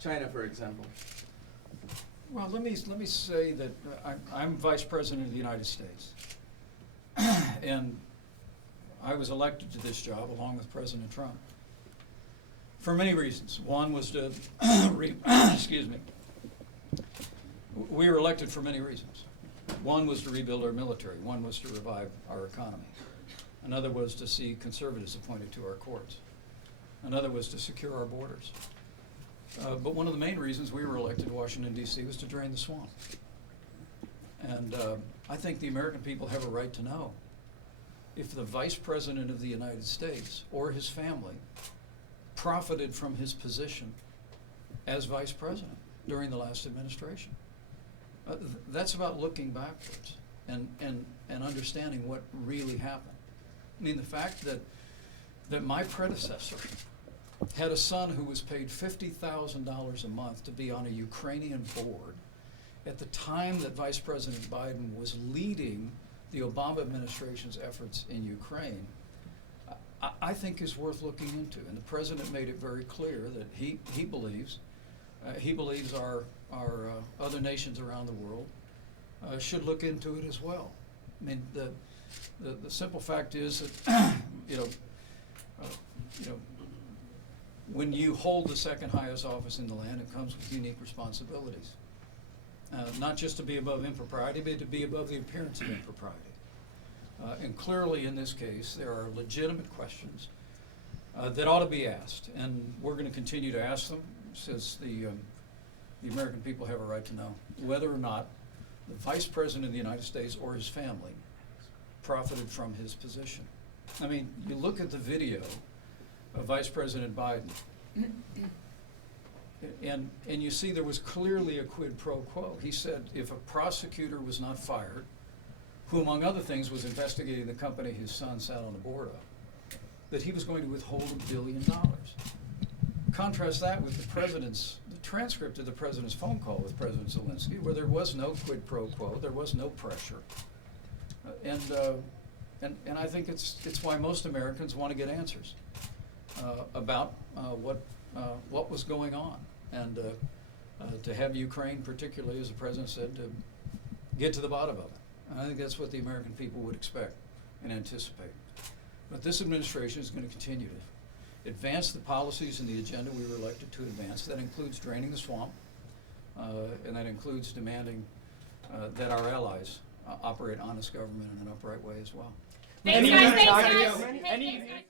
China, for example? Well, let me say that I'm Vice President of the United States, and I was elected to this job along with President Trump for many reasons. One was to, excuse me, we were elected for many reasons. One was to rebuild our military. One was to revive our economy. Another was to see conservatives appointed to our courts. Another was to secure our borders. But one of the main reasons we were elected to Washington, D.C. was to drain the swamp. And I think the American people have a right to know if the Vice President of the United States or his family profited from his position as Vice President during the last administration. That's about looking backwards and understanding what really happened. I mean, the fact that my predecessor had a son who was paid $50,000 a month to be on a Ukrainian board at the time that Vice President Biden was leading the Obama administration's efforts in Ukraine, I think is worth looking into. And the president made it very clear that he believes our other nations around the world should look into it as well. I mean, the simple fact is that when you hold the second highest office in the land, it comes with unique responsibilities. Not just to be above impropriety, but to be above the appearance of impropriety. And clearly in this case, there are legitimate questions that ought to be asked, and we're going to continue to ask them, since the American people have a right to know whether or not the Vice President of the United States or his family profited from his position. I mean, you look at the video of Vice President Biden, and you see there was clearly a quid pro quo. He said if a prosecutor was not fired, who among other things was investigating the company his son sat on the board of, that he was going to withhold $1 billion. Contrast that with the transcript of the president's phone call with President Zelensky, where there was no quid pro quo, there was no pressure. And I think it's why most Americans want to get answers about what was going on, and to have Ukraine, particularly, as the president said, to get to the bottom of it. And I think that's what the American people would expect and anticipate. But this administration is going to continue to advance the policies and the agenda we were elected to advance. That includes draining the swamp, and that includes demanding that our allies operate honest government in an upright way as well. Thanks, guys. Thanks, guys.